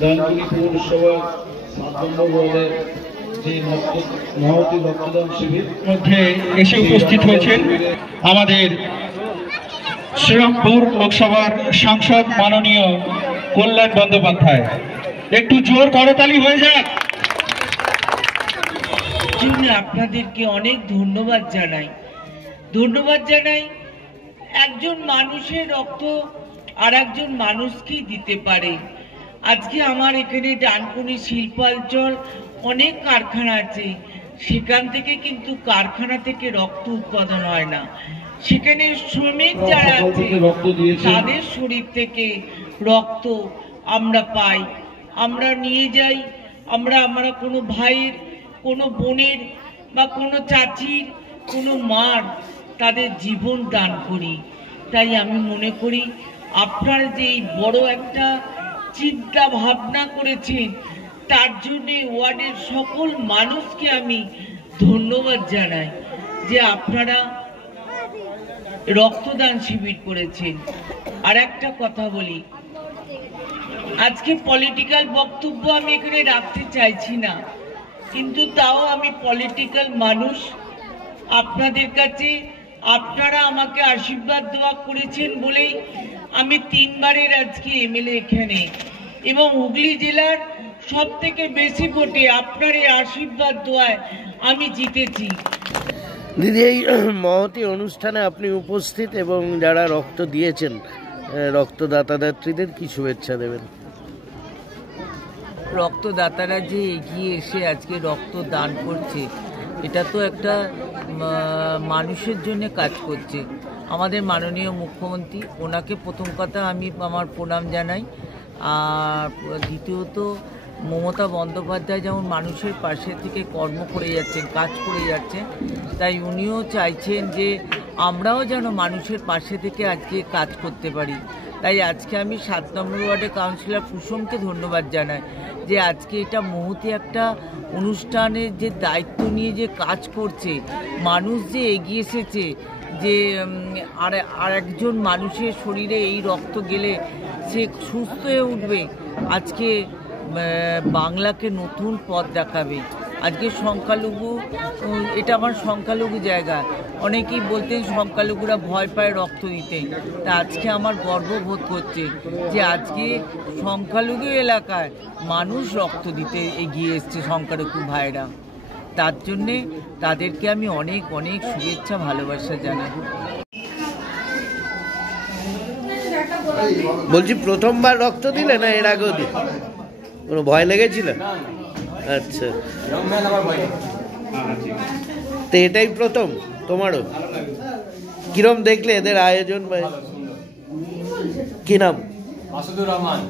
ডানকুনি পৌরসভার 7 নম্বর ওয়ার্ডের যে মহতী রক্তদান শিবির মধ্যে এসে উপস্থিত হয়েছেন আমাদের শ্রীরামপুর লোকসভার সাংসদ মাননীয় কল্যাণ বন্দ্যোপাধ্যায়। একটু জোর করতালি হয়ে যাক। আপনাদেরকে অনেক ধন্যবাদ জানাই। একজন মানুষের রক্ত আর একজন মানুষকেই দিতে পারে। আজকে আমার এখানে ডানকুনি শিল্পাঞ্চল অনেক কারখানা আছে, সেখান থেকে কিন্তু কারখানা থেকে রক্ত উৎপাদন হয় না, সেখানে শ্রমিক যারা আছে তাদের শরীর থেকে রক্ত আমরা পাই, আমরা নিয়ে যাই, আমরা কোনো ভাইয়ের, কোনো বোনের বা কোনো চাচির, কোনো মার তাদের জীবন দান করি। তাই আমি মনে করি আপনারা যে এই বড় একটা চিন্তা ভাবনা করেছেন, তার জন্য ওয়ার্ডের সকল মানুষকে আমি ধন্যবাদ জানাই যে আপনারা রক্তদান শিবির করেছেন। আর একটা কথা বলি, আজকে পলিটিক্যাল বক্তব্য আমি এখানে রাখতে চাইছি না, কিন্তু তাও আমি পলিটিক্যাল মানুষ। আপনাদের কাছে আপনারা আমাকে আশীর্বাদ দোয়া করেছেন বলেই আমি 3 বারের আজকে এমএলএ এখানে, এবং হুগলি জেলার সব থেকে বেশি ভোটে আপনার এই আশীর্বাদ দোয়ায় আমি জিতেছি। দিদি, এই মহতী অনুষ্ঠানে আপনি উপস্থিত এবং যারা রক্ত দিয়েছেন রক্তদাতাদাত্রীদের কি শুভেচ্ছা দেবেন? রক্তদাতারা যে এগিয়ে এসে আজকে রক্ত দান করছে, এটা তো একটা মানুষের জন্য কাজ করছে। আমাদের মাননীয় মুখ্যমন্ত্রী, ওনাকে প্রথম কথা আমি আমার প্রণাম জানাই। আর দ্বিতীয়ত মমতা বন্দ্যোপাধ্যায় যেমন মানুষের পাশে থেকে কর্ম করে যাচ্ছেন, কাজ করে যাচ্ছেন, তাই উনিও চাইছেন যে আমরাও যেন মানুষের পাশে থেকে আজকে কাজ করতে পারি। তাই আজকে আমি 7 নম্বর ওয়ার্ডের কাউন্সিলর কুসুমকে ধন্যবাদ জানাই যে আজকে এটা মহতী একটা অনুষ্ঠানের যে দায়িত্ব নিয়ে যে কাজ করছে, মানুষ যে এগিয়ে এসেছে, যে আর একজন মানুষের শরীরে এই রক্ত গেলে সে সুস্থ হয়ে উঠবে, আজকে বাংলাকে নতুন পথ দেখাবে। আজকে সংখ্যালঘু, এটা আমার সংখ্যালঘু জায়গা, অনেকেই বলতেন সংখ্যালঘুরা ভয় পায় রক্ত দিতে, তা আজকে আমার গর্ববোধ করছে যে আজকে সংখ্যালঘু এলাকায় মানুষ রক্ত দিতে এগিয়ে এসছে, সংখ্যালঘু ভাইরা। তার জন্যে তাদেরকে আমি অনেক অনেক শুভেচ্ছা ভালোবাসা জানাই। বলছি, প্রথমবার রক্ত দিলে না এর আগেও দিলে? কোনো ভয় লেগেছিল? আচ্ছা, তো এটাই প্রথম তোমারও? কিরম দেখলে এদের আয়োজন? কি নাম? মাসুদুর রহমান।